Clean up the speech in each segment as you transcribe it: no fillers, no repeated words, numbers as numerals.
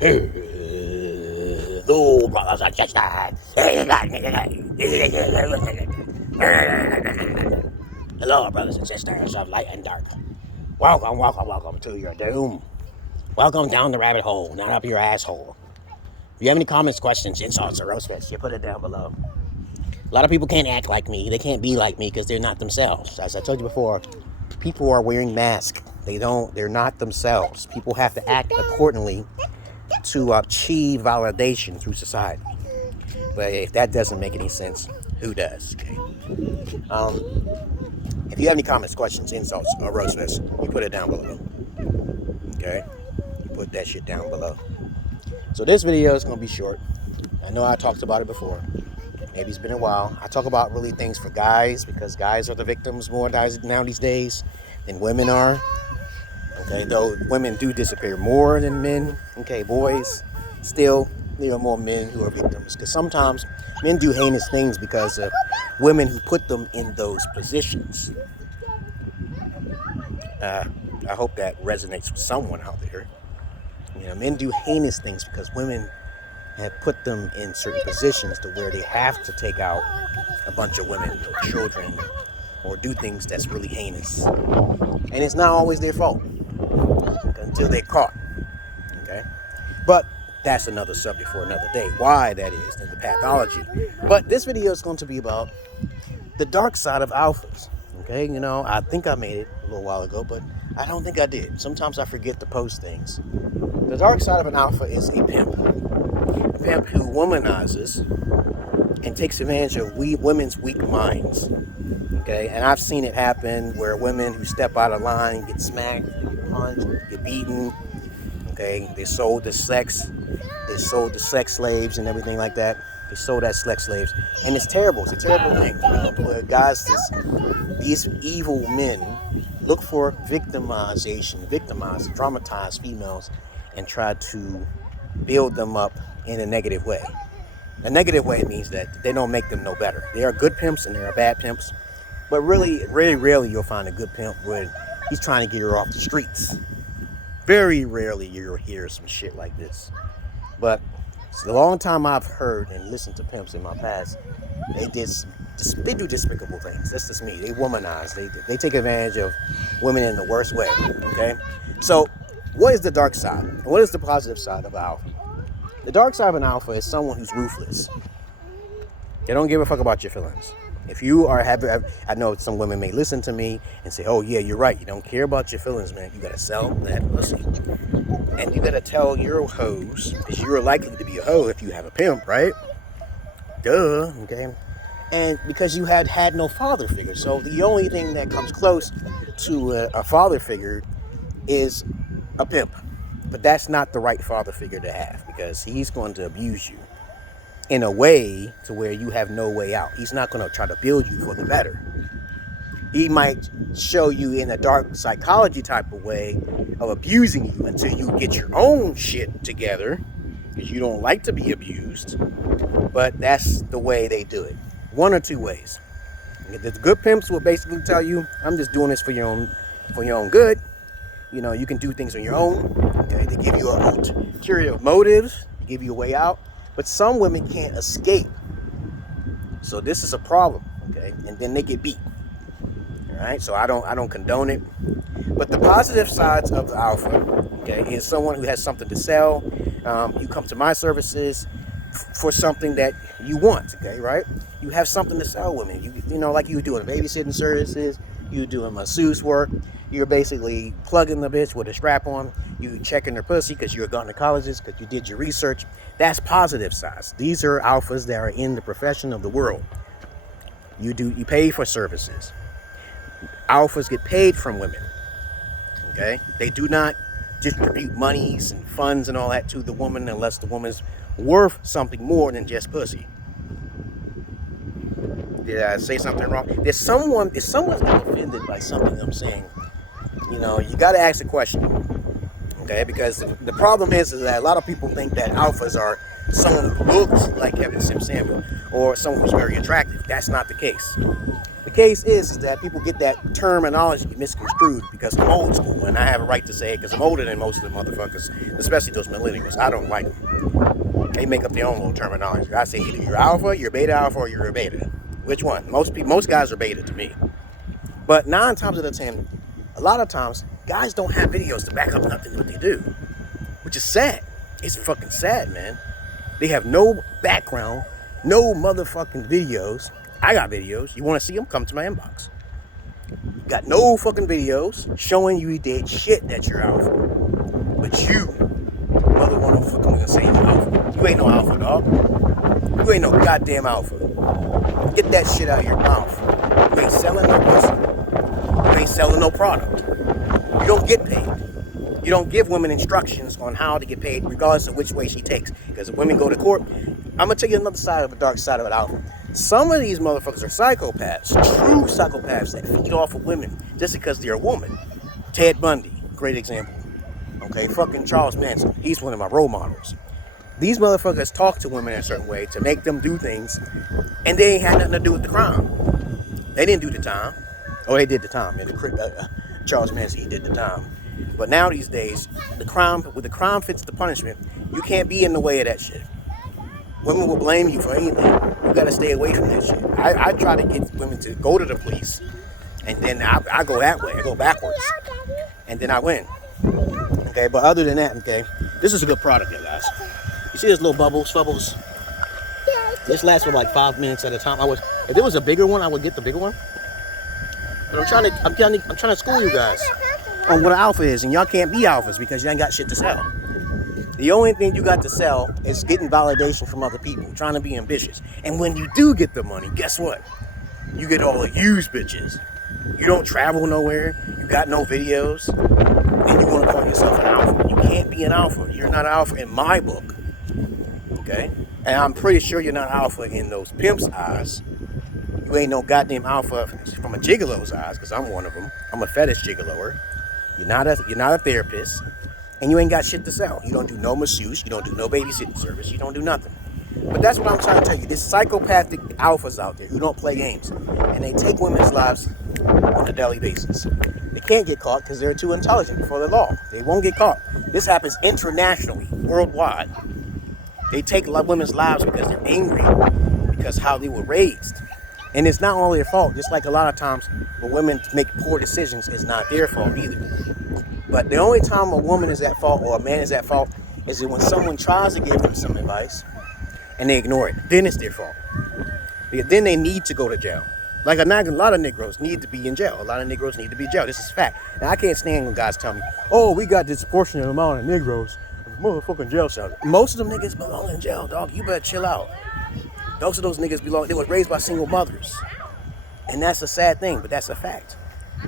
Hello, brothers and sisters. Hello, brothers and sisters of light and dark. Welcome to your doom. Welcome down the rabbit hole, not up your asshole. If you have any comments, questions, insults, or roast fists, you put it down below. A lot of people can't act like me. They can't be like me because they're not themselves. As I told you before, people are wearing masks. They're not themselves. People have to act accordingly to achieve validation through society. But if that doesn't make any sense, who does? Okay. If you have any comments, questions, insults, or roast fists, you put it down below. Okay? You put that shit down below. So this video is going to be short. I know I talked about it before. Maybe it's been a while. I talk about really things for guys because guys are the victims more now these days than women are. Okay, though women do disappear more than men. Okay, boys, still there are more men who are victims because sometimes men do heinous things because of women who put them in those positions. I hope that resonates with someone out there. You know, men do heinous things because women have put them in certain positions to where they have to take out a bunch of women or children or do things that's really heinous. And it's not always their fault until they're caught. Okay? But that's another subject for another day. Why that is and the pathology. But this video is going to be about the dark side of alphas. Okay? You know, I think I made it a little while ago, but I don't think I did. Sometimes I forget to post things. The dark side of an alpha is a pimp. A pimp who womanizes and takes advantage of women's weak minds. Okay, and I've seen it happen where women who step out of line get smacked, get punched, get beaten. Okay, they're sold to sex. They're sold to sex slaves and everything like that. They're sold as sex slaves, and it's terrible. It's a terrible thing. Where guys, these evil men look for traumatize females, and try to build them up in a negative way. A negative way means that they don't make them no better. There are good pimps and there are bad pimps. But really, very rarely you'll find a good pimp where he's trying to get her off the streets. Very rarely you'll hear some shit like this. But it's a long time I've heard and listened to pimps in my past. They do despicable things. That's just me. They womanize. They take advantage of women in the worst way. Okay? So, what is the dark side? And what is the positive side of alpha? The dark side of an alpha is someone who's ruthless. They don't give a fuck about your feelings. If you are I know some women may listen to me and say, oh yeah, you're right. You don't care about your feelings, man. You gotta sell that pussy. And you gotta tell your hoes, because you're likely to be a hoe if you have a pimp, right? Duh, okay? And because you had no father figure. So the only thing that comes close to a father figure is a pimp. But that's not the right father figure to have because he's going to abuse you in a way to where you have no way out. He's not going to try to build you for the better. He might show you in a dark psychology type of way of abusing you until you get your own shit together because you don't like to be abused. But that's the way they do it. One or two ways. The good pimps will basically tell you, I'm just doing this for your own good. You know, you can do things on your own. Okay, they give you an ulterior motive, give you a way out. But some women can't escape. So this is a problem, okay? And then they get beat. All right? So I don't condone it. But the positive sides of the alpha, okay, is someone who has something to sell. You come to my services for something that you want, okay, right? You have something to sell women. You know, like you doing babysitting services, you doing masseuse work. You're basically plugging the bitch with a strap on. You checking her pussy because you're a gynecologist, because you did your research. That's positive sides. These are alphas that are in the profession of the world. You pay for services. Alphas get paid from women. Okay? They do not distribute monies and funds and all that to the woman unless the woman's worth something more than just pussy. Did I say something wrong? If someone's offended by something I'm saying, you know, you got to ask a question, okay? Because the problem is that a lot of people think that alphas are someone who looks like Kevin Samuel or someone who's very attractive. That's not the case. The case is that people get that terminology misconstrued because I'm old school, and I have a right to say it because I'm older than most of the motherfuckers, especially those millennials. I don't like them. They make up their own little terminology. I say either you're alpha, you're beta alpha, or you're a beta. Which one? Most guys are beta to me. But 9 times out of 10, a lot of times, guys don't have videos to back up nothing what they do, which is sad. It's fucking sad, man. They have no background, no motherfucking videos. I got videos. You want to see them? Come to my inbox. Got no fucking videos showing you did shit that you're alpha. But you, mother wanna fucking say you alpha. You ain't no alpha, dog. You ain't no goddamn alpha. Get that shit out of your mouth. You ain't selling no pussy. You ain't selling no product. You don't get paid. You don't give women instructions on how to get paid regardless of which way she takes. Because if women go to court, I'm gonna tell you another side of the dark side of an alpha. Some of these motherfuckers are psychopaths, true psychopaths that feed off of women just because they're a woman. Ted Bundy, great example. Okay, fucking Charles Manson, he's one of my role models. These motherfuckers talk to women in a certain way to make them do things, and they ain't had nothing to do with the crime. They didn't do the time. Oh, they did the time. Charles Manson, he did the time. But now these days, the crime fits the punishment, you can't be in the way of that shit. Women will blame you for anything. You gotta stay away from that shit. I try to get women to go to the police, and then I go that way. I go backwards, and then I win. Okay, but other than that, okay, this is a good product, you guys. You see this little bubbles? This lasts for like 5 minutes at a time. If there was a bigger one, I would get the bigger one. But I'm trying to school you guys on what an alpha is, and y'all can't be alphas because you ain't got shit to sell. The only thing you got to sell is getting validation from other people, trying to be ambitious. And when you do get the money, guess what? You get all the used bitches. You don't travel nowhere. You got no videos. And you want to call yourself an alpha. You can't be an alpha. You're not an alpha in my book. Okay? And I'm pretty sure you're not alpha in those pimps' eyes. You ain't no goddamn alpha from a gigolo's eyes, because I'm one of them. I'm a fetish gigoloer. You're not a therapist. And you ain't got shit to sell. You don't do no masseuse. You don't do no babysitting service. You don't do nothing. But that's what I'm trying to tell you. There's psychopathic alphas out there who don't play games. And they take women's lives on a daily basis. They can't get caught because they're too intelligent for the law. They won't get caught. This happens internationally, worldwide. They take women's lives because they're angry, because how they were raised. And it's not only their fault. Just like a lot of times when women make poor decisions, it's not their fault either. But the only time a woman is at fault or a man is at fault is when someone tries to give them some advice and they ignore it. Then it's their fault. Because then they need to go to jail. Like a lot of Negroes need to be in jail. A lot of Negroes need to be in jail. This is fact. And I can't stand when guys tell me, oh, we got disproportionate amount of Negroes in the motherfucking jail cell. Most of them niggas belong in jail, dog. You better chill out. Most of those niggas they were raised by single mothers. And that's a sad thing, but that's a fact.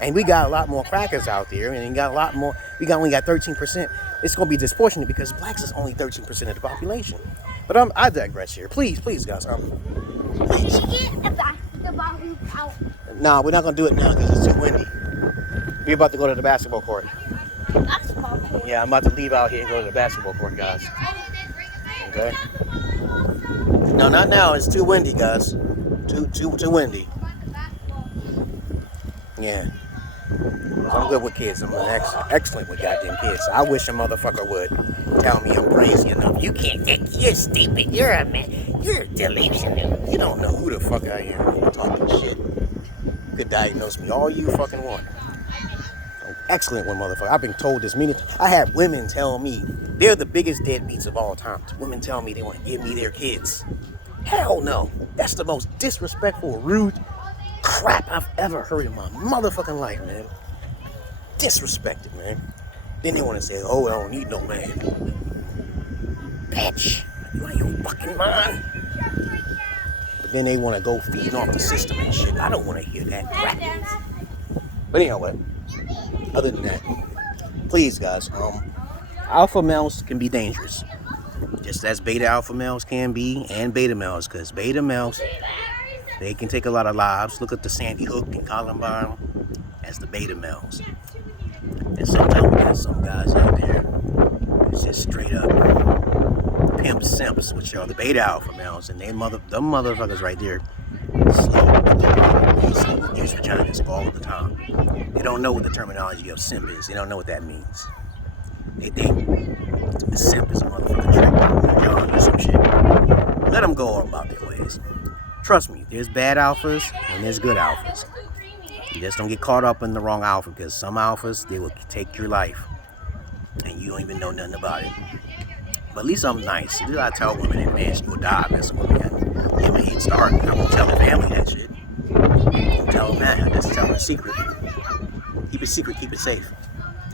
And we got a lot more crackers out there, and we got a lot more. Only got 13%. It's gonna be disproportionate because blacks is only 13% of the population. But I digress here. Please, guys. Please. Nah, we're not gonna do it now because it's too windy. We're about to go to the basketball court. Basketball court? Yeah, I'm about to leave out here and go to the basketball court, guys. Okay. No, not now. It's too windy, guys. Too windy. Yeah. I'm good with kids. I'm excellent with goddamn kids. I wish a motherfucker would tell me I'm crazy enough. You can't think. You're stupid. You're a man. You're delusional. You don't know who the fuck I am. You're talking shit. You could diagnose me all you fucking want. I'm excellent with motherfucker. I've been told this many times. I had women tell me they're the biggest deadbeats of all time. Women tell me they want to give me their kids. Hell no. That's the most disrespectful, rude crap I've ever heard in my motherfucking life, man. Disrespected, man. Then they want to say, oh, I don't need no man. Bitch, you out your fucking mind? But then they want to go feeding off the system and shit. I don't want to hear that crap. But anyway, other than that, please, guys, alpha males can be dangerous. Just as beta alpha males can be, and beta males, because beta males, they can take a lot of lives. Look at the Sandy Hook and Columbine as the beta males. And sometimes we got some guys out there that's just straight up pimp simps, which are the beta alpha males, and them motherfuckers right there, slow with their product. They use vaginas all the time. They don't know what the terminology of simp is. They don't know what that means. They think the simp is a motherfucking trick John or some shit. Let them go about their ways. Trust me, there's bad alphas and there's good alphas. You just don't get caught up in the wrong alpha, because some alphas, they will take your life and you don't even know nothing about it. But at least I'm nice. At least I tell women in advance you will die messing with me. I give them a head start. I won't tell the family that shit. I won't tell them that. I just tell them a secret. Keep it secret, keep it safe.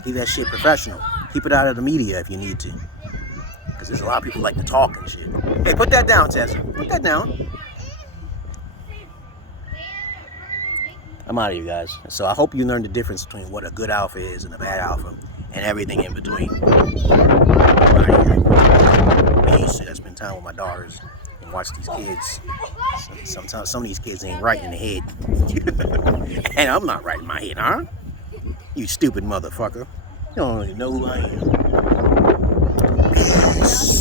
Keep that shit professional. Keep it out of the media if you need to. Because there's a lot of people like to talk and shit. Hey, put that down, Tessa. Put that down. I'm out of here, guys. So I hope you learned the difference between what a good alpha is and a bad alpha, and everything in between. I'm out of here. Peace. I spend time with my daughters and watch these kids. Sometimes some of these kids ain't right in the head. And I'm not right in my head, huh? You stupid motherfucker. You don't even know who I am. Peace.